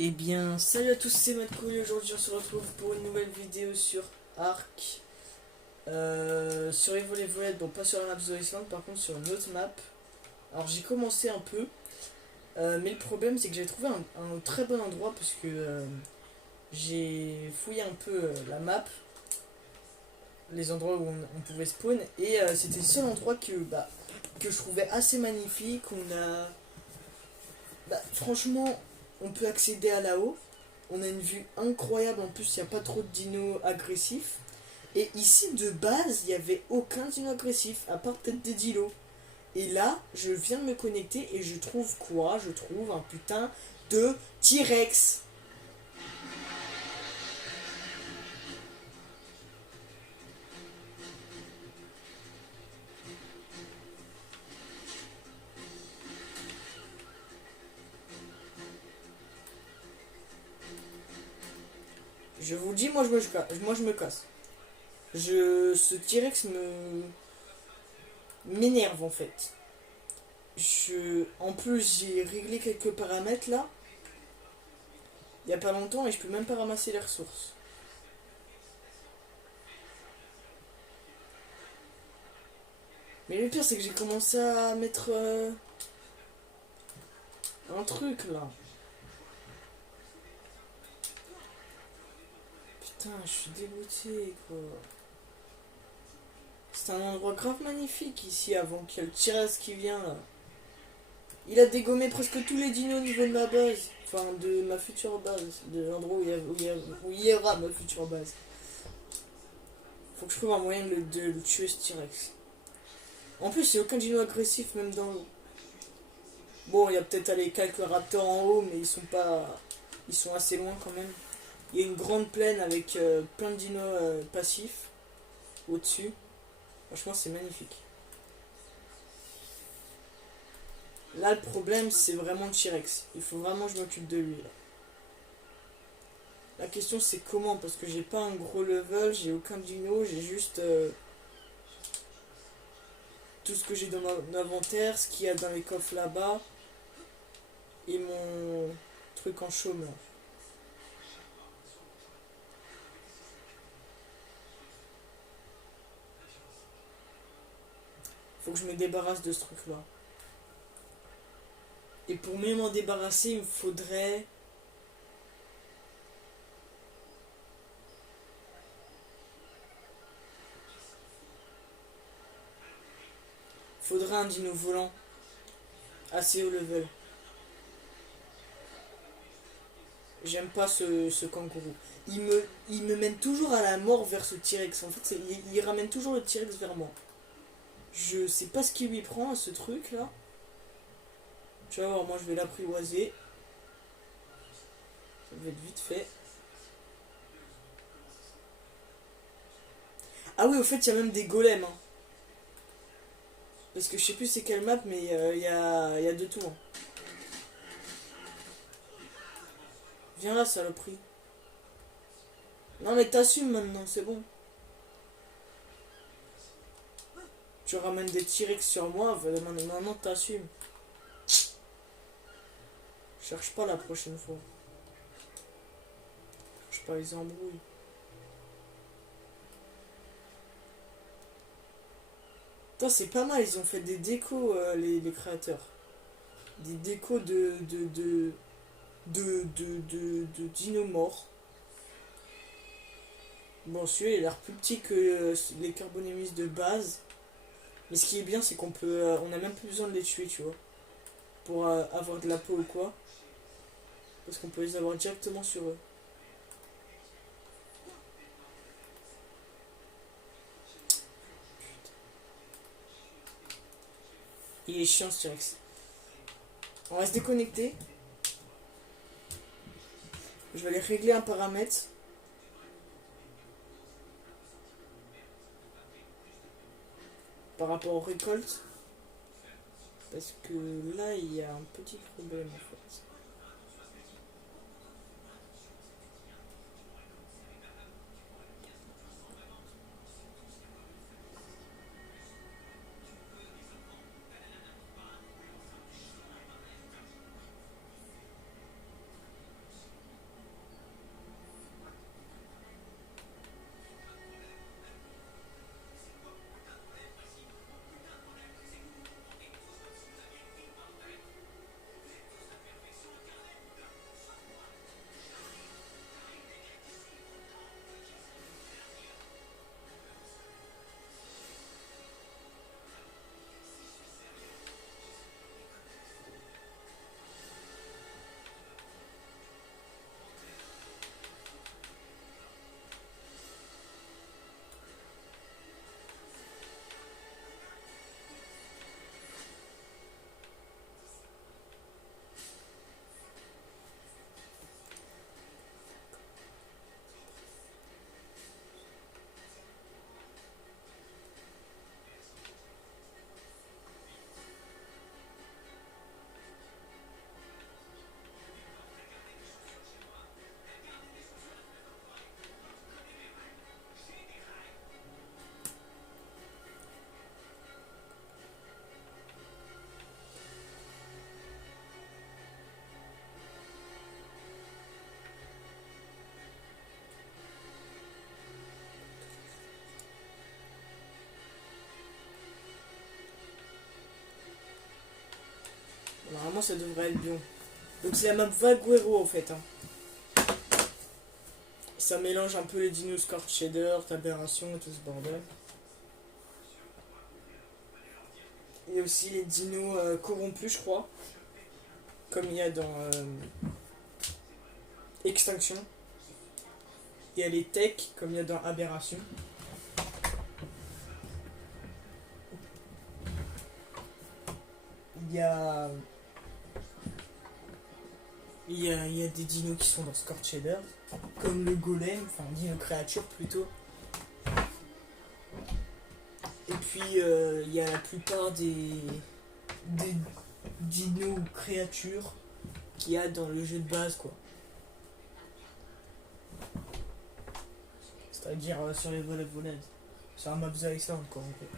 Eh bien, salut à tous, c'est Matko et aujourd'hui on se retrouve pour une nouvelle vidéo sur Ark. Sur Evil Evoled, bon pas sur la map The Island, par contre sur une autre map. Alors j'ai commencé un peu, mais le problème c'est que j'ai trouvé un très bon endroit parce que j'ai fouillé un peu la map, les endroits où on pouvait spawn, et c'était le seul endroit que je trouvais assez magnifique. Franchement, on peut accéder à là-haut. On a une vue incroyable, en plus il n'y a pas trop de dinos agressifs. Et ici de base, il n'y avait aucun dino agressif, à part peut-être des dilos. Et là, je viens de me connecter et je trouve quoi? Je trouve un putain de T-Rex. Je vous le dis, moi je me casse. Ce T-Rex m'énerve en fait. En plus, j'ai réglé quelques paramètres là, il y a pas longtemps, et je peux même pas ramasser les ressources. Mais le pire, c'est que j'ai commencé à mettre un truc là. Putain, je suis dégoûté quoi. C'est un endroit grave magnifique ici avant qu'il y ait le Tyras qui vient là. Il a dégommé presque tous les dinos au niveau de ma base. Enfin, de ma future base. De l'endroit où il y aura ma future base. Faut que je trouve un moyen de le tuer ce T-Rex. En plus, il n'y a aucun dino agressif même dans l'eau. Bon, il y a peut-être les quelques raptors en haut, mais ils sont pas. Ils sont assez loin quand même. Il y a une grande plaine avec plein de dinos passifs au-dessus. Franchement, c'est magnifique. Là, le problème, c'est vraiment le T-Rex. Il faut vraiment que je m'occupe de lui. Là. La question, c'est comment? Parce que j'ai pas un gros level, j'ai aucun dino, j'ai juste tout ce que j'ai dans mon inventaire, ce qu'il y a dans les coffres là-bas, et mon truc en chaume. Là. Faut que je me débarrasse de ce truc-là. Et pour mieux m'en débarrasser, il me faudrait. Faudrait un dino volant assez haut level. J'aime pas ce kangourou. Il me mène toujours à la mort vers ce T-Rex. En fait, il ramène toujours le T-Rex vers moi. Je sais pas ce qui lui prend à ce truc là. Tu vas voir, moi je vais l'apprivoiser. Ça va être vite fait. Ah oui, au fait, il y a même des golems. Hein. Parce que je sais plus c'est quelle map, mais y a de tout. Hein. Viens là, saloperie. Non, mais t'assumes maintenant, c'est bon. Tu ramènes des T-Rex sur moi, maintenant t'assumes. Cherche pas la prochaine fois. Cherche pas les embrouilles. Putain, c'est pas mal, ils ont fait des décos, les créateurs. Des décos de dinos morts. Bon, celui-là, il a l'air plus petit que les carbonémis de base. Mais ce qui est bien, c'est qu'on peut. On a même plus besoin de les tuer, tu vois. Pour avoir de la peau ou quoi. Parce qu'on peut les avoir directement sur eux. Il est chiant ce T-Rex. On va se déconnecter. Je vais aller régler un paramètre. Par rapport aux récoltes. Parce que là, il y a un petit problème en fait. Normalement, ça devrait être bien. Donc c'est la map Vaguero en fait. Hein. Ça mélange un peu les dinos Scorch Shader, Aberration et tout ce bordel. Et aussi les dinos corrompus, je crois. Comme il y a dans Extinction. Il y a les techs, comme il y a dans Aberration. Il y a. Il y a des dinos qui sont dans Scorch Shader, comme le golem, enfin dino créature plutôt. Et puis il y a la plupart des dinos créatures qu'il y a dans le jeu de base quoi. C'est-à-dire sur les volets volets. C'est un map The Island quoi en fait.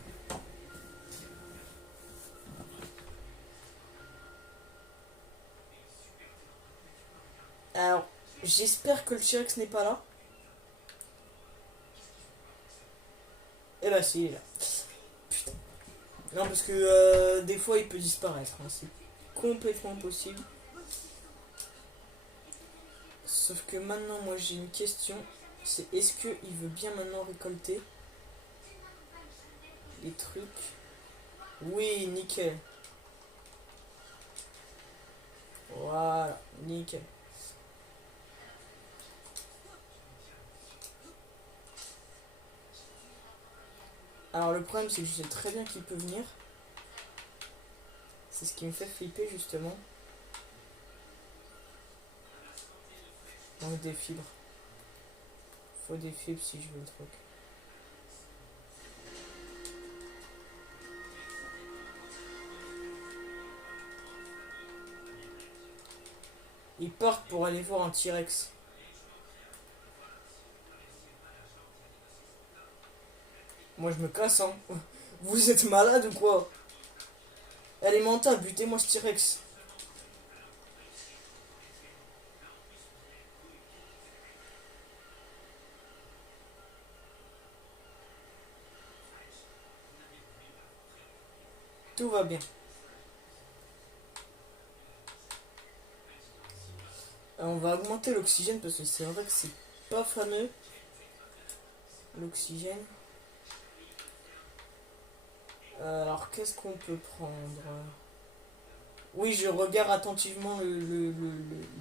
Alors, j'espère que le T-Rex n'est pas là. Eh bah si, il est là. Putain. Non, parce que des fois il peut disparaître. Hein. C'est complètement possible. Sauf que maintenant, moi j'ai une question. C'est est-ce qu'il veut bien maintenant récolter les trucs? Oui, nickel. Voilà, nickel. Alors le problème c'est que je sais très bien qu'il peut venir. C'est ce qui me fait flipper justement. Manque des fibres. Faut des fibres si je veux le truc. Ils partent pour aller voir un T-Rex. Moi je me casse hein. Vous êtes malade ou quoi? Allez Manta, butez-moi ce T-Rex. Tout va bien. On va augmenter l'oxygène parce que c'est vrai que c'est pas fameux. L'oxygène. Alors qu'est-ce qu'on peut prendre? Oui, je regarde attentivement le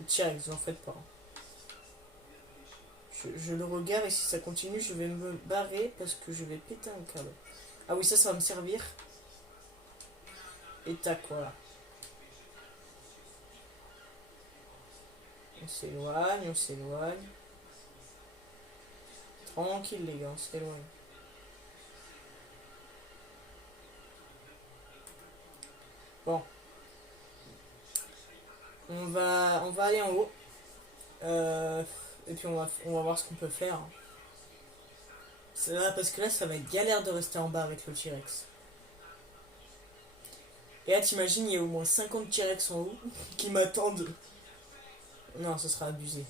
T-Rex, en faites pas. Je le regarde et si ça continue, je vais me barrer parce que je vais péter un câble. Ah oui, ça va me servir. Et tac, voilà. On s'éloigne, on s'éloigne. Tranquille les gars, on s'éloigne. Bon. On va aller en haut. Et puis on va voir ce qu'on peut faire. C'est là parce que là ça va être galère de rester en bas avec le T-Rex. Et là t'imagines il y a au moins 50 T-Rex en haut qui m'attendent. Non, ce sera abusé.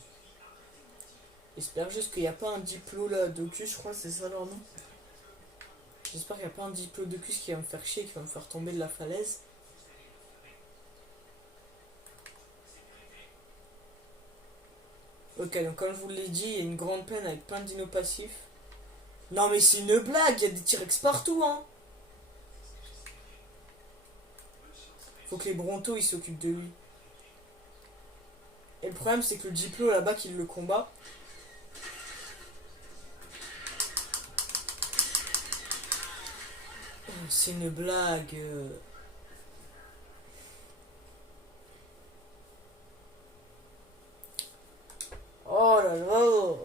J'espère juste qu'il n'y a pas un diplodocus, je crois que c'est ça leur nom. J'espère qu'il n'y a pas un diplodocus qui va me faire chier, qui va me faire tomber de la falaise. Ok, donc comme je vous l'ai dit, il y a une grande plaine avec plein de dinos passifs. Non mais c'est une blague, il y a des T-Rex partout hein. Faut que les Brontos ils s'occupent de lui. Et le problème c'est que le Diplo là-bas qui le combat. C'est une blague. Oh là là.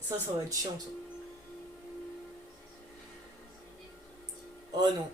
Ça va être chiant ça. Oh non.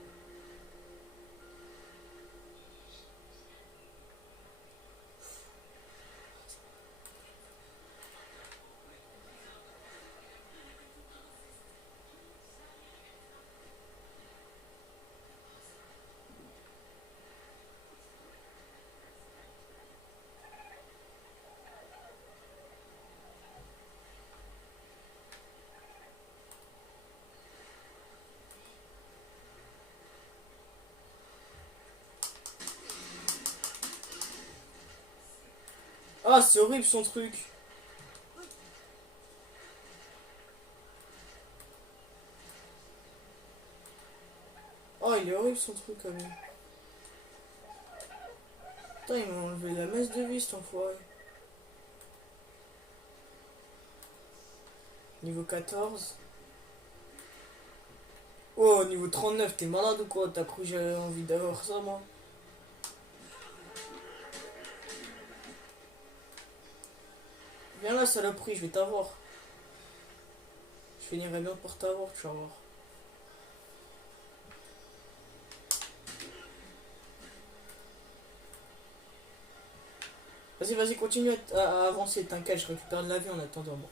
Ah, c'est horrible son truc. Oh, il est horrible son truc quand même. Putain, il m'a enlevé la messe de vie cet enfoiré. Niveau 14. Oh, niveau 39, t'es malade ou quoi? T'as cru que j'avais envie d'avoir ça, moi? Viens là, saloperie, je vais t'avoir. Je finirai bien pour t'avoir, tu vas voir. Vas-y, vas-y, continue à avancer, t'inquiète, je récupère de la vie en attendant. Bon.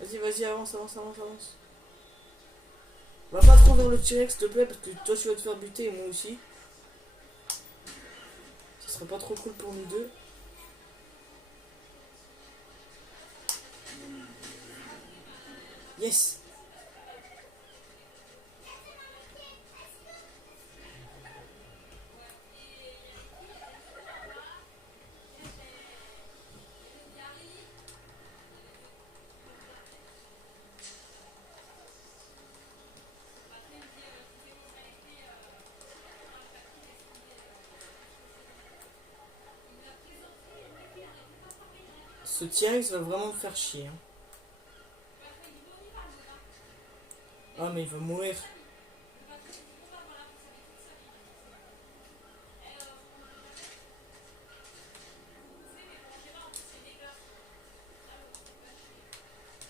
Vas-y, vas-y, avance, avance, avance, avance. Va pas trop vers le T-Rex, s'il te plaît, parce que toi tu vas te faire buter et moi aussi. Ça serait pas trop cool pour nous deux. Yes! Ce T-Rex va vraiment me faire chier. Hein. Ah, mais il va mourir.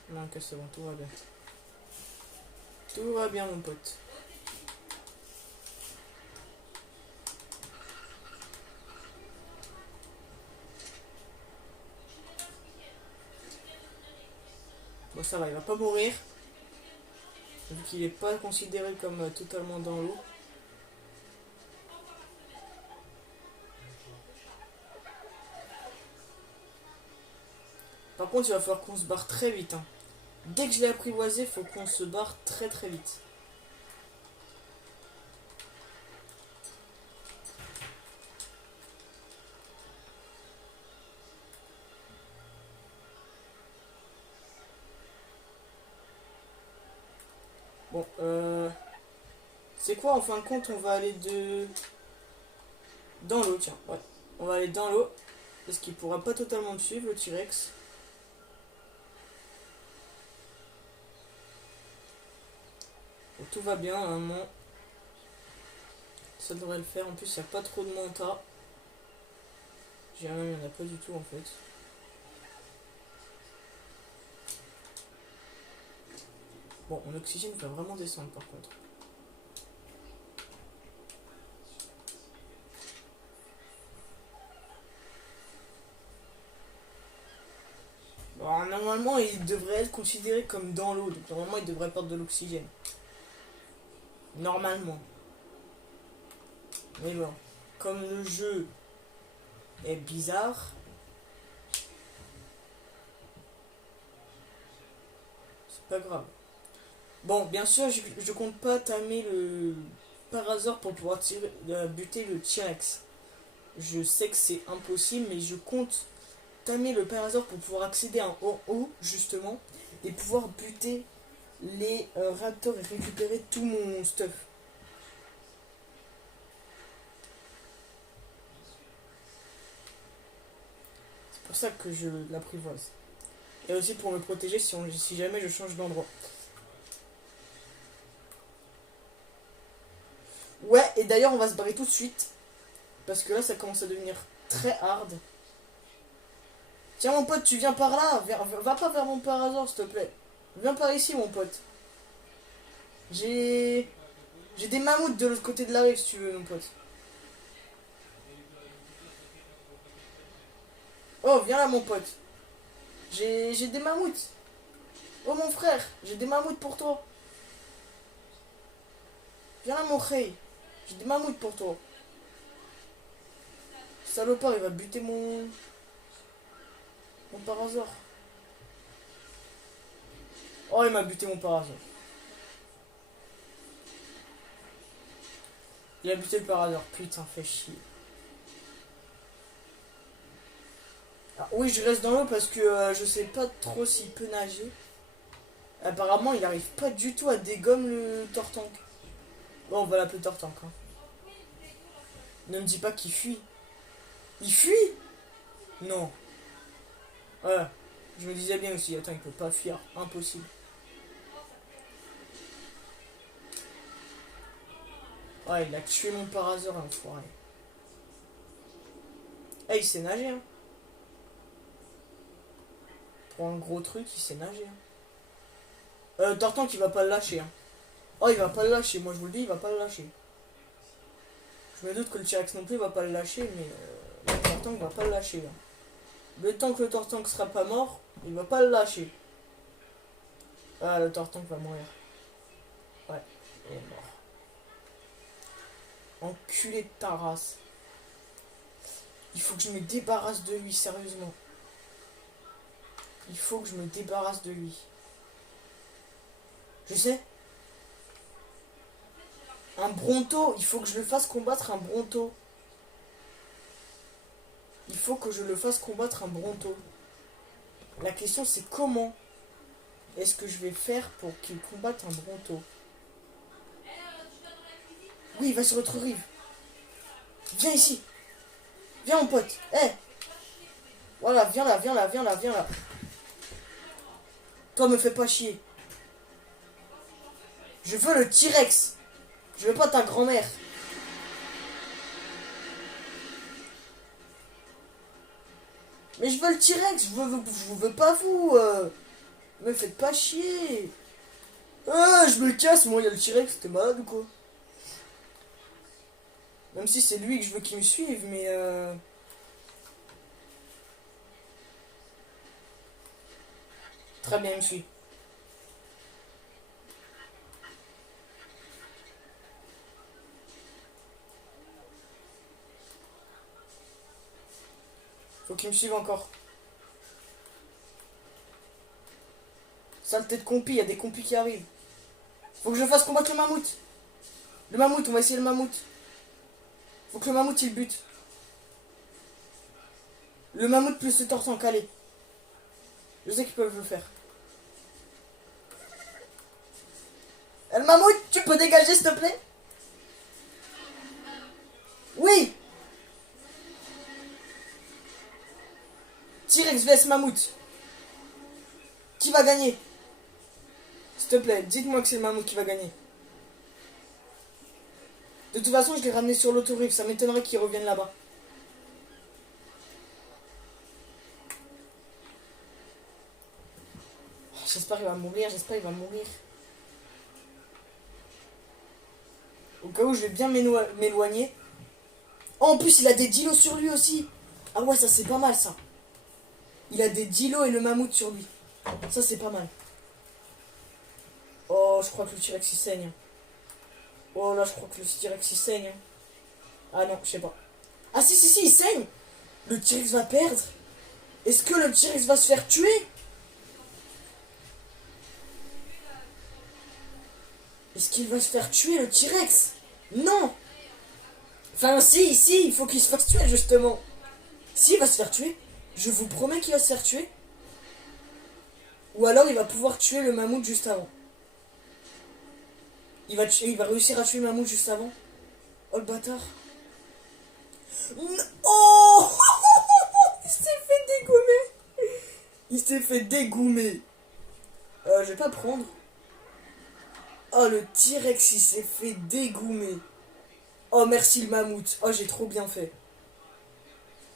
Non, ok, c'est bon, tout va bien. Tout va bien, mon pote. Bon, ça va, il va pas mourir. Vu qu'il est pas considéré comme totalement dans l'eau. Par contre, il va falloir qu'on se barre très vite. Hein. Dès que je l'ai apprivoisé, il faut qu'on se barre très très vite. Bon, c'est quoi en fin de compte? On va aller dans l'eau, tiens. Ouais. On va aller dans l'eau. Parce qu'il pourra pas totalement me suivre, le T-Rex. Bon, tout va bien, normalement. Ça devrait le faire. En plus, il n'y a pas trop de manta. J'ai même, il n'y en a pas du tout en fait. Bon, mon oxygène va vraiment descendre par contre. Alors, normalement, il devrait être considéré comme dans l'eau. Donc, normalement, il devrait perdre de l'oxygène. Normalement. Mais bon, comme le jeu est bizarre, c'est pas grave. Bon, bien sûr, je compte pas tamer le Parasaur pour pouvoir buter le T-Rex. Je sais que c'est impossible, mais je compte tamer le Parasaur pour pouvoir accéder en haut, justement, et pouvoir buter les raptors et récupérer tout mon stuff. C'est pour ça que je l'apprivoise. Et aussi pour me protéger si jamais je change d'endroit. Ouais, et d'ailleurs, on va se barrer tout de suite. Parce que là, ça commence à devenir très hard. Tiens, mon pote, tu viens par là. Va pas vers mon Parasaur, s'il te plaît. Viens par ici, mon pote. J'ai des mammouths de l'autre côté de la rive, si tu veux, mon pote. Oh, viens là, mon pote. J'ai des mammouths. Oh, mon frère, j'ai des mammouths pour toi. Viens là, mon frère. J'ai des mammouths pour toi. Salopard, il va buter mon... Mon Parasaur. Oh, il m'a buté mon parasol. Il a buté le parasol. Putain, fait chier. Ah, oui, je reste dans l'eau parce que je sais pas trop s'il peut nager. Apparemment, il arrive pas du tout à dégommer le tortank. Bon, on va l'appeler tortank. Hein. Ne me dis pas qu'il fuit. Il fuit? Non. Voilà. Je me disais bien aussi. Attends, il peut pas fuir. Impossible. Ouais, il a tué mon parasol, l'enfoiré. Eh, il sait nager, hein. Pour un gros truc, il sait nager. Hein. Tortank, il va pas le lâcher. Hein. Oh, il va pas le lâcher. Moi, je vous le dis, il va pas le lâcher. Je me doute que le T-Rex non plus va pas le lâcher, mais le Tortank va pas le lâcher. Hein. Le temps que le Tortank sera pas mort, il va pas le lâcher. Ah, le Tortank va mourir. Ouais, il est mort. Enculé de ta race. Il faut que je me débarrasse de lui, sérieusement. Il faut que je me débarrasse de lui. Je sais. Un Bronto, il faut que je le fasse combattre un Bronto. Il faut que je le fasse combattre un Bronto. La question c'est comment est-ce que je vais faire pour qu'il combatte un Bronto? Oui, il va sur notre rive. Viens ici. Viens mon pote. Eh hey. Voilà, viens là, viens là, viens là, viens là. Toi, me fais pas chier. Je veux le T-Rex. Je veux pas ta grand-mère. Mais je veux le T-Rex. Je veux pas vous. Me faites pas chier. Je me casse. Moi, il y a le T-Rex. T'es malade ou quoi? Même si c'est lui que je veux qu'il me suive, mais très bien, il me suit. Faut qu'il me suive encore. Saleté de compi, il y a des compis qui arrivent. Faut que je fasse combattre le mammouth. Le mammouth, on va essayer le mammouth. Faut que le mammouth il bute. Le mammouth plus le tortank, allez. Je sais qu'ils peuvent le faire. Le mammouth, tu peux dégager s'il te plaît? Oui. T-Rex vs mammouth. Qui va gagner? S'il te plaît, dites-moi que c'est le mammouth qui va gagner. De toute façon, je l'ai ramené sur l'autoroute. Ça m'étonnerait qu'il revienne là-bas. J'espère qu'il va mourir. J'espère qu'il va mourir. Au cas où, je vais bien m'éloigner. Oh, en plus, il a des dilos sur lui aussi. Ah ouais, ça c'est pas mal ça. Il a des dilos et le mammouth sur lui. Ça c'est pas mal. Oh, je crois que le T-Rex il saigne. Oh là, je crois que le T-Rex il saigne. Ah non, je sais pas. Ah si, il saigne. Le T-Rex va perdre. Est-ce que le T-Rex va se faire tuer? Est-ce qu'il va se faire tuer le T-Rex? Non. Enfin si, il faut qu'il se fasse tuer justement. S'il va se faire tuer, je vous promets qu'il va se faire tuer. Ou alors il va pouvoir tuer le mammouth juste avant. Il va réussir à tuer le mammouth juste avant. Oh le bâtard. Oh il s'est fait dégommer. Il s'est fait dégommer. Je vais pas prendre. Oh le T-Rex il s'est fait dégommer. Oh merci le mammouth. Oh j'ai trop bien fait.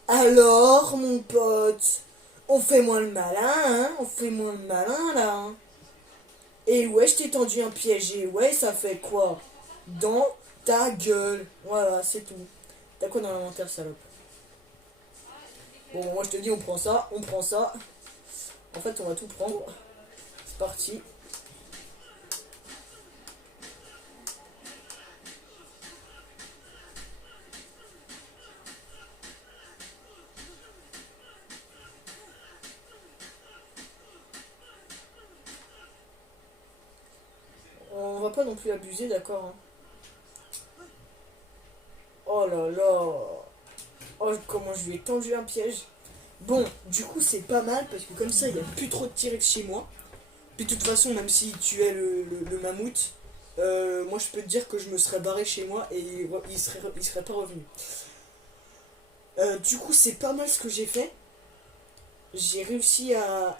Alors mon pote, on fait moins le malin, hein? On fait moins le malin là. Hein? Et ouais, je t'ai tendu un piège. Et ouais, ça fait quoi? Dans ta gueule. Voilà, c'est tout. T'as quoi dans l'inventaire, salope? Bon, moi je te dis, on prend ça, on prend ça. En fait, on va tout prendre. C'est parti. va pas non plus abuser, d'accord, hein. Oh là là. Oh, comment je lui ai tendu un piège. Bon, du coup, c'est pas mal parce que comme ça, il n'y a plus trop de T-Rex chez moi. Puis de toute façon, même si tu es le mammouth, moi je peux te dire que je me serais barré chez moi et il serait pas revenu. Du coup, c'est pas mal ce que j'ai fait. J'ai réussi à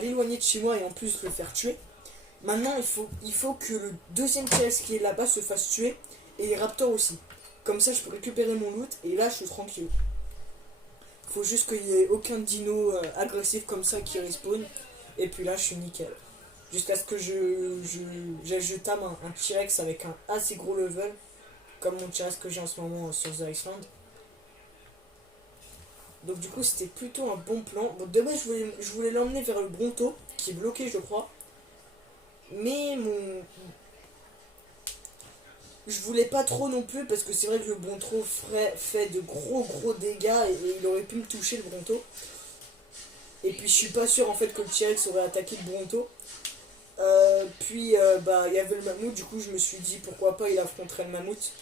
l'éloigner de chez moi et en plus le faire tuer. Maintenant, il faut que le deuxième T-Rex qui est là-bas se fasse tuer et les raptors aussi. Comme ça, je peux récupérer mon loot et là, je suis tranquille. Faut juste qu'il n'y ait aucun dino agressif comme ça qui respawn. Et puis là, je suis nickel. Jusqu'à ce que je tame un T-Rex avec un assez gros level. Comme mon T-Rex que j'ai en ce moment sur The Iceland. Donc du coup, c'était plutôt un bon plan. Bon, de base, je voulais l'emmener vers le Bronto, qui est bloqué, je crois. Mais je voulais pas trop non plus, parce que c'est vrai que le Bronto fait de gros dégâts et il aurait pu me toucher le Bronto. Et puis je suis pas sûr en fait que le T-Rex aurait attaqué le Bronto. Bah il y avait le mammouth, du coup je me suis dit pourquoi pas il affronterait le mammouth.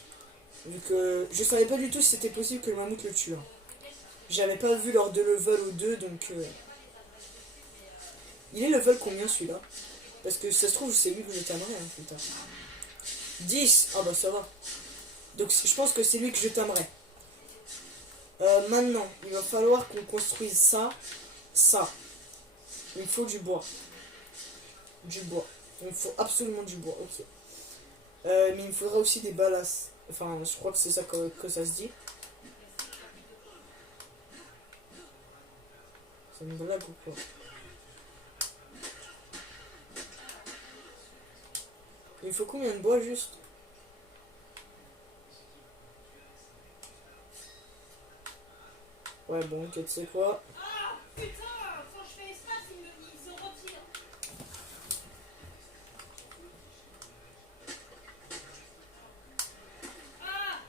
Vu que je savais pas du tout si c'était possible que le mammouth le tue. Hein. J'avais pas vu lors de level ou 2 donc. Il est level combien celui-là? Parce que ça se trouve c'est lui que je tamerai hein, plus tard. 10. Ah bah ça va. Donc je pense que c'est lui que je tamerai. Maintenant, il va falloir qu'on construise ça. Ça. Il me faut du bois. Du bois. Il me faut absolument du bois, ok. Mais il me faudra aussi des balasses. Enfin, je crois que c'est ça que ça se dit. C'est une blague ou quoi? Il me faut combien de bois juste? Ouais, bon, ok, tu sais quoi? Ah putain, quand je fais espace, ils se retirent. Ah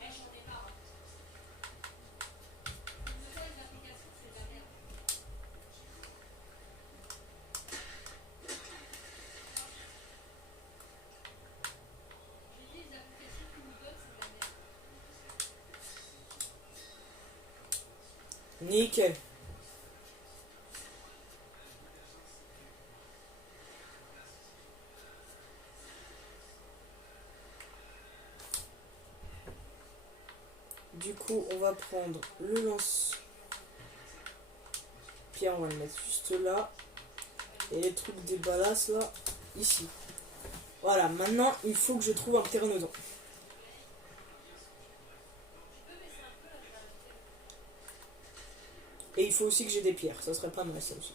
j'en ai marre. Les applications, c'est de la merde. J'ai dit, les applications qu'ils nous donnent, c'est de la merde. Nickel. Du coup, on va prendre le lance-pierre, on va le mettre juste là. Et les trucs des balasses là, ici. Voilà, maintenant il faut que je trouve un pteranodon. Et il faut aussi que j'ai des pierres, ça serait pas mal ça aussi.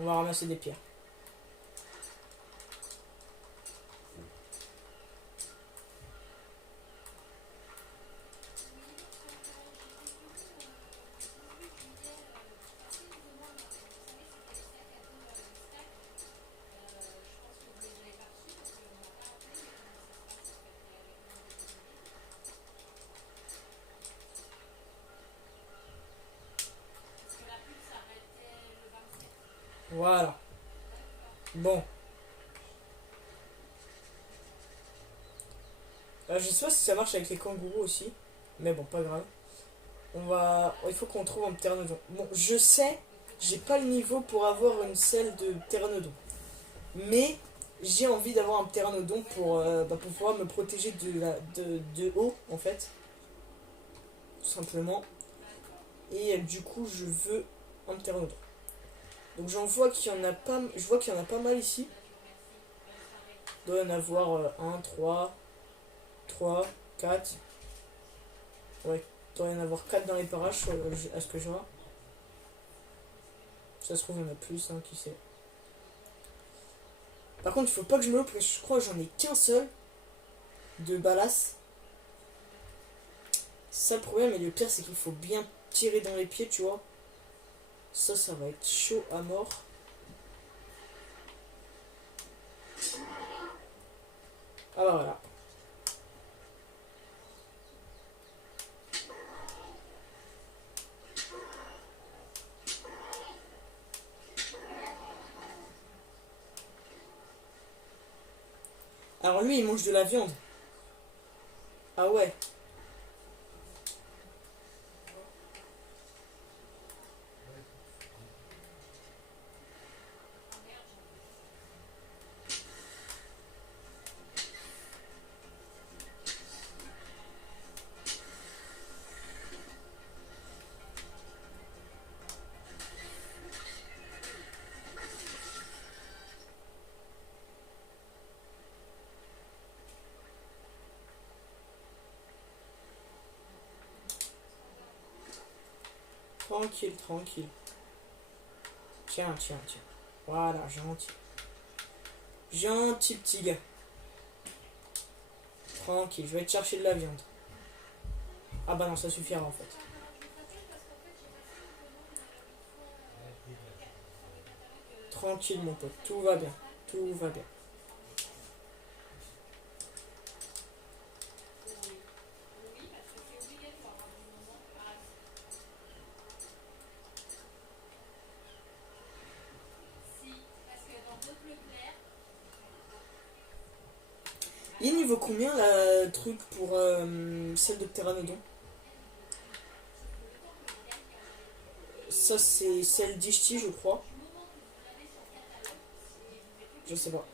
On va ramasser des pierres. Voilà. Bon. Je sais pas si ça marche avec les kangourous aussi. Mais bon, pas grave. Il faut qu'on trouve un pteranodon. Bon, je sais, j'ai pas le niveau pour avoir une selle de pteranodon. Mais j'ai envie d'avoir un pteranodon pour pouvoir me protéger de haut, en fait. Tout simplement. Et du coup, je veux un pteranodon. Donc j'en vois qu'il y en a pas. Je vois qu'il y en a pas mal ici. Il doit y en avoir 1, 3, 4. Ouais, il doit y en avoir 4 dans les parages à ce que je vois. Ça se trouve, il y en a plus, hein, qui sait. Par contre, il faut pas que je me loupe, parce que je crois que j'en ai qu'un seul de balasse. C'est ça le problème, et le pire, c'est qu'il faut bien tirer dans les pieds, tu vois. Ça va être chaud à mort. Ah bah voilà. Alors lui, il mange de la viande. Ah ouais. Tranquille, tranquille. Tiens, tiens, tiens. Voilà, gentil. Gentil petit gars. Tranquille, je vais te chercher de la viande. Ah bah non, ça suffira en fait. Tranquille mon pote, tout va bien. Tout va bien. Il niveau combien la truc pour celle de Pteranodon? Ça c'est celle d'Ishti je crois. Je sais pas.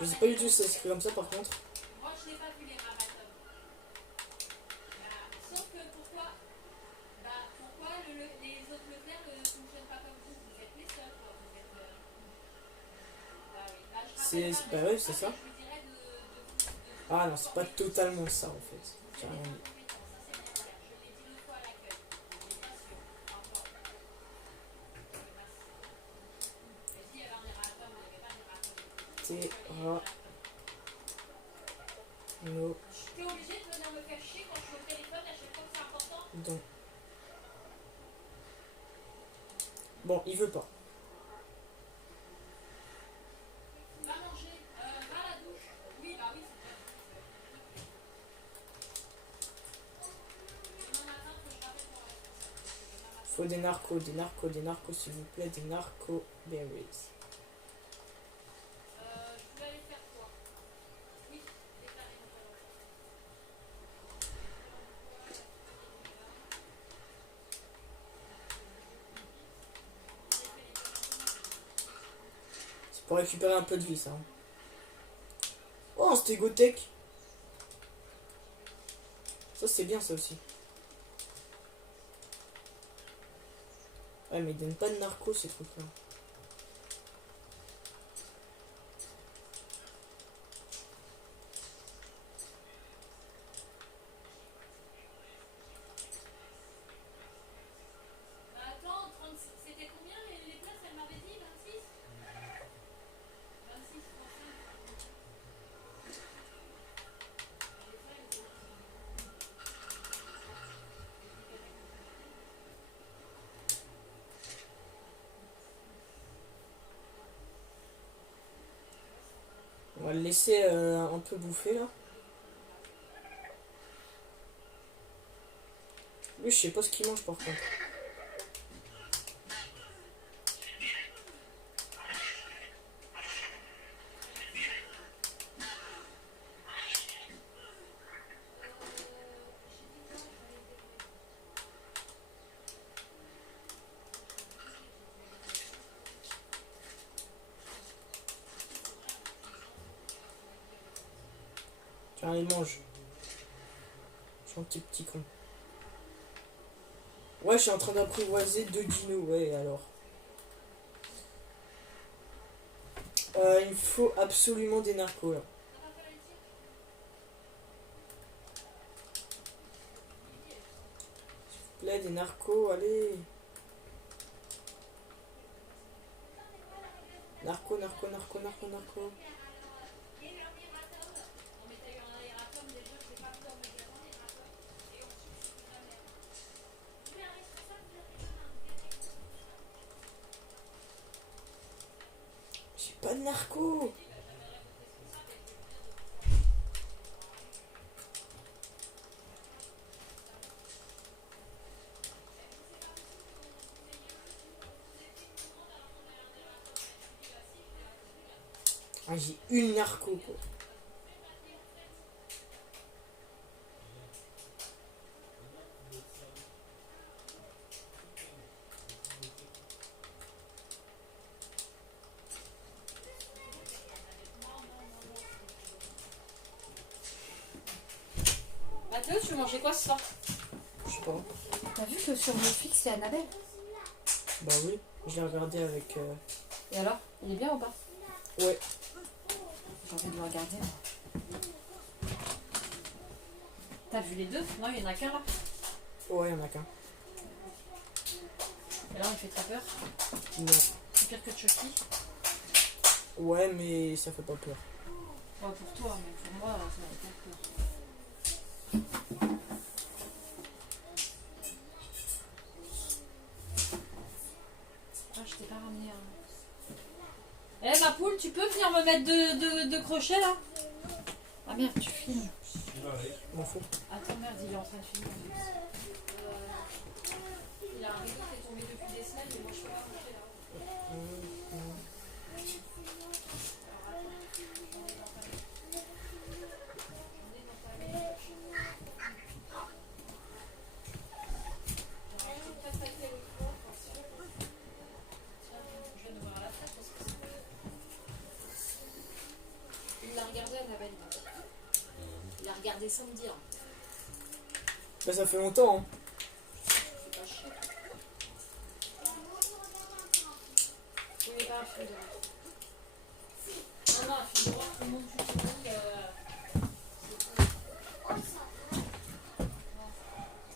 Je sais pas du tout si ça s'écrit comme ça par contre. Moi, je n'ai pas vu les ramatums. Sauf que pourquoi les autres Leclerc ne fonctionnent pas comme vous? Vous êtes les seuls, quoi. Vous êtes. Bah oui. Bah, je rappelle Bah ouais, c'est ça. je lui dirais de Ah non, c'est pas totalement ça en fait. J'ai rien dit. compétences. Ça, c'est bien clair. Je l'ai dit l'autre fois à l'accueil. Il n'est pas sûr. Encore. Mais si, il y avait un erratum, il n'y avait pas d'erratum. No. T'es obligé de venir me faire chier quand je suis au téléphone à chaque fois que c'est important? Donc. Bon, il veut pas. Va manger, va à la douche. Oui, bah oui, c'est vrai. Demain matin, faut que je rappelle mon responsable. Faut des narcos s'il vous plaît, des narco berries. Je voulais aller faire quoi? Oui, déclarer une nouvelle emploi. C'est pour récupérer un peu de vie ça. Hein. Oh, un stégotech. Ça c'est bien ça aussi. Ouais mais ils donnent pas de narcos ces trucs là. Bah attends, c'était combien les places? Elle m'avait dit 26? 26, 35. On va le laisser un peu bouffer là. Lui je sais pas ce qu'il mange par contre. Tiens, il mange. Gentil petit con. Ouais, je suis en train d'apprivoiser 2 dinos, ouais, alors. Il me faut absolument des narcos là. S'il vous plaît, des narcos, allez. Narco. Pas de narco. Ah, j'ai une narco, quoi. Mathéo, tu veux manger quoi ce soir? Je sais pas. T'as vu que sur Netflix, c'est Annabelle? Bah oui, je l'ai regardé avec... Et alors? Il est bien ou pas? Ouais. J'ai envie de le regarder. T'as vu les deux? Non, il y en a qu'un là. Ouais, y'en a qu'un. Et là, il fait très peur. Non. C'est pire que Chucky. Ouais, mais ça fait pas peur. Pas pour toi, mais pour moi, ça va faire peur. Ah, je t'ai pas ramené un. Eh, ma poule, tu peux venir me mettre de crochets là? Ah merde, tu filmes. M'en fous. Attends, merde, il est en train de filmer. Il a un rideau qui est tombé depuis des semaines, mais moi je peux pas coucher là. Il l'a regardé, Annabelle. Il a regardé samedi. Hein. Bah ça fait longtemps, hein. C'est pas chier. Il n'est pas un film d'horreur. Non, non, un film d'horreur, tout le monde tu te dis.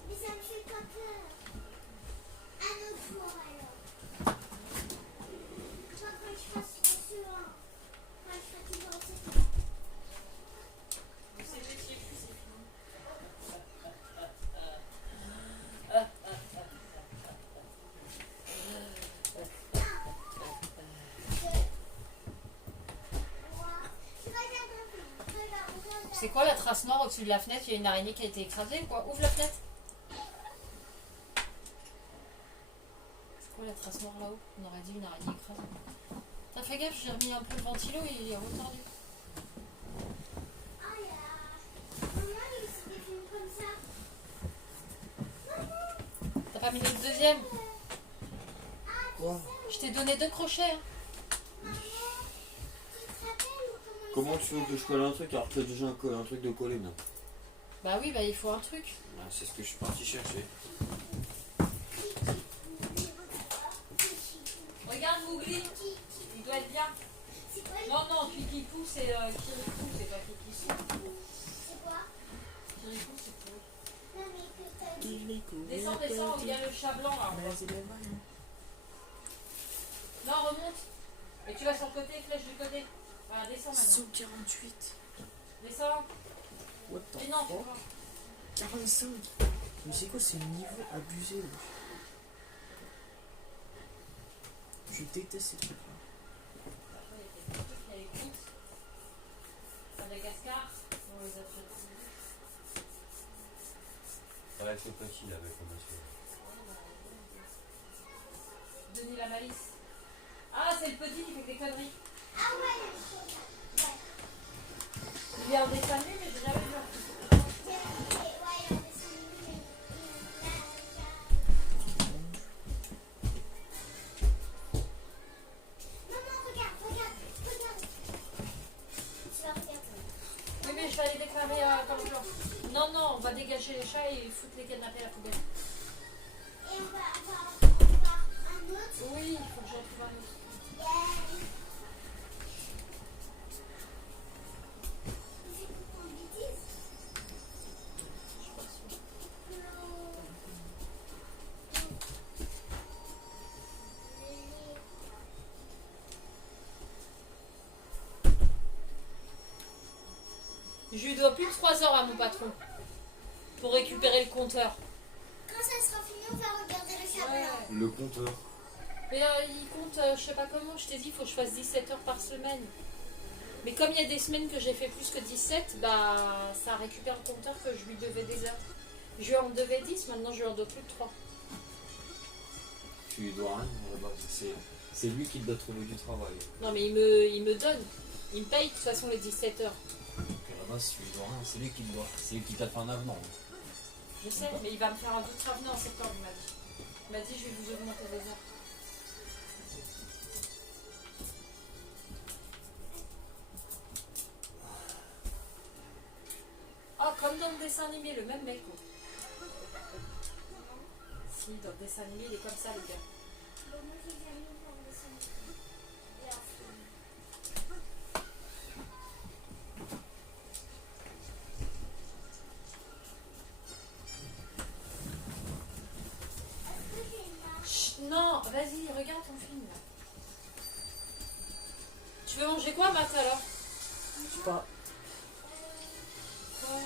Mais ça me fait pas peur. Un autre jour alors. Toi quand je fasse ce quand je fasse du bon, c'est toi. C'est petit et puis c'est fini. C'est quoi la trace noire au-dessus de la fenêtre? Il y a une araignée qui a été écrasée ou quoi? Ouvre la fenêtre. C'est quoi la trace noire là-haut? On aurait dit une araignée écrasée. T'as fait gaffe, j'ai remis un peu le ventilo et il est retordu. Oh là. Maman, il y a aussi des films comme ça. T'as pas mis le deuxième? Quoi? Je t'ai donné 2 crochets. Hein. Tu te rappelles ou comment Comment tu veux que je colle un truc alors que tu as déjà un truc de coller là? Bah oui, bah il faut un truc. Ah, c'est ce que je suis parti chercher. Regarde Mougli, il doit être bien. c'est quoi Non, non, Kikipou c'est Kirikou, c'est pas Kikissou. C'est quoi? Kirikou c'est pour. Non mais que t'as dit. Descends, descends, il y a le chat blanc là. Non, remonte. Et tu vas sur le côté, flèche du côté. Voilà, descends maintenant. 148. Descends. What the Mais non, tu fuck? vois. 45. Mais c'est quoi ce niveau abusé là? Je déteste ces trucs là. Après, il y a des trucs, il y a les gouttes. Madagascar, on les a fait. Ouais, c'est facile avec mon monsieur. Denis la malice. Ah, c'est le petit qui fait des conneries. Ah ouais, ouais. Il est en dessin animé, mais j'ai jamais vu. Ouais, il y a des films. Maman, regarde. Tu vas regarder. Oui, mais je vais aller déclarer comme plan. Non, non, on va dégager les chats et foutre les canapés à la poubelle. Et on va avoir un autre. Oui, il faut que j'en trouve un autre. Yeah. C'est pour qu'on bêtise. Je suis pas sûre. Je lui dois plus de 3 heures à mon patron pour récupérer le compteur. Quand ça sera fini, on va regarder le chat Ouais. blanc. Le compteur. Mais il compte, je sais pas comment, je t'ai dit, il faut que je fasse 17 heures par semaine. Mais comme il y a des semaines que j'ai fait plus que 17, bah ça récupère le compteur que je lui devais des heures. Je lui en devais 10, maintenant je lui en dois plus de 3. Tu lui dois rien à la base. C'est lui qui te doit trouver du travail. Non mais il me donne, il me paye de toute façon les 17 heures. Donc à la base, tu lui dois rien. C'est lui qui te doit. C'est lui qui t'a fait un avenant. Je sais, mais il va me faire un autre avenant en septembre, il m'a dit. Il m'a dit je vais vous augmenter les heures. Oh, comme dans le dessin animé, le même mec. Quoi. Si, dans le dessin animé, il est comme ça, le gars. Bon, moi, j'ai jamais vu un dessin animé. Et un film. Est-ce que j'ai une marque? Chut, non, vas-y, regarde ton film là. Tu veux manger quoi, Matt, alors? Je sais pas. Quoi?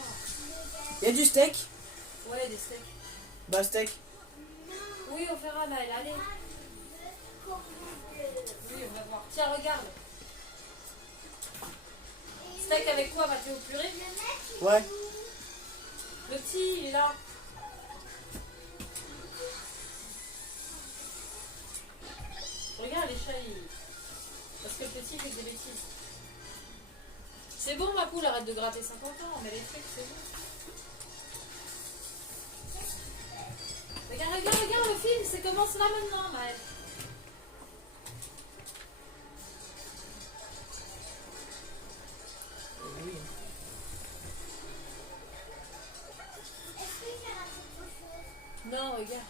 Y a du steak? Ouais, des steaks. Bah, steak. Oui, on verra, Maëlle, allez. Oui, on va voir. Tiens, regarde. Steak avec quoi, Mathéo? Purée? Ouais. Le petit, il est là. Regarde les chats, parce que le petit fait des bêtises. C'est bon, ma poule, arrête de gratter 50 ans, mais les trucs, c'est bon. Regarde, regarde, regarde le film, ça commence là maintenant, Maëlle. Oui. Est-ce que j'ai raté quelque chose? Non, regarde.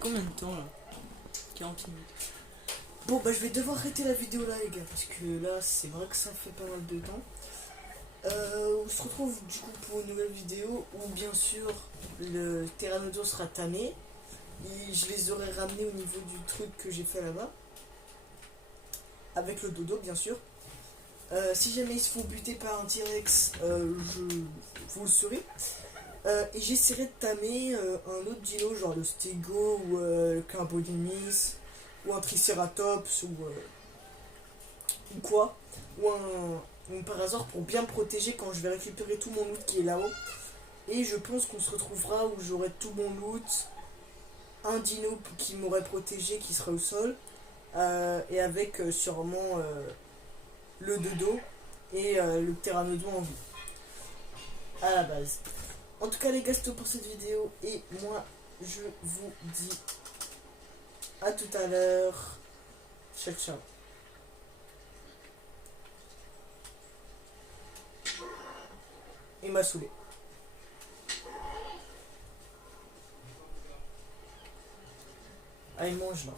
Combien de temps là? 40 minutes. Bon bah je vais devoir arrêter la vidéo là les gars, parce que là c'est vrai que ça fait pas mal de temps. On se retrouve du coup pour une nouvelle vidéo où bien sûr le Pteranodon sera tanné. Et je les aurai ramenés au niveau du truc que j'ai fait là-bas. Avec le dodo bien sûr. Si jamais ils se font buter par un T-Rex, vous le saurez. Et j'essaierai de tamer un autre dino, genre le Stego ou le Carbodynis, ou un Triceratops ou quoi. Ou par hasard pour bien me protéger quand je vais récupérer tout mon loot qui est là-haut. Et je pense qu'on se retrouvera où j'aurai tout mon loot, un dino qui m'aurait protégé qui sera au sol, et avec sûrement le dodo et le pteranodon en vie à la base. En tout cas les gars, c'est tout pour cette vidéo et moi je vous dis à tout à l'heure. Ciao ciao. Il m'a saoulé. Allez, mange là.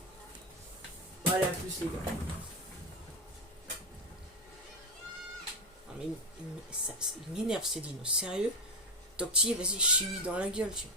Allez, à plus les gars. Non mais ça, il m'énerve ces dinos, sérieux. Toctier, vas-y, chie-lui dans la gueule, tu vois.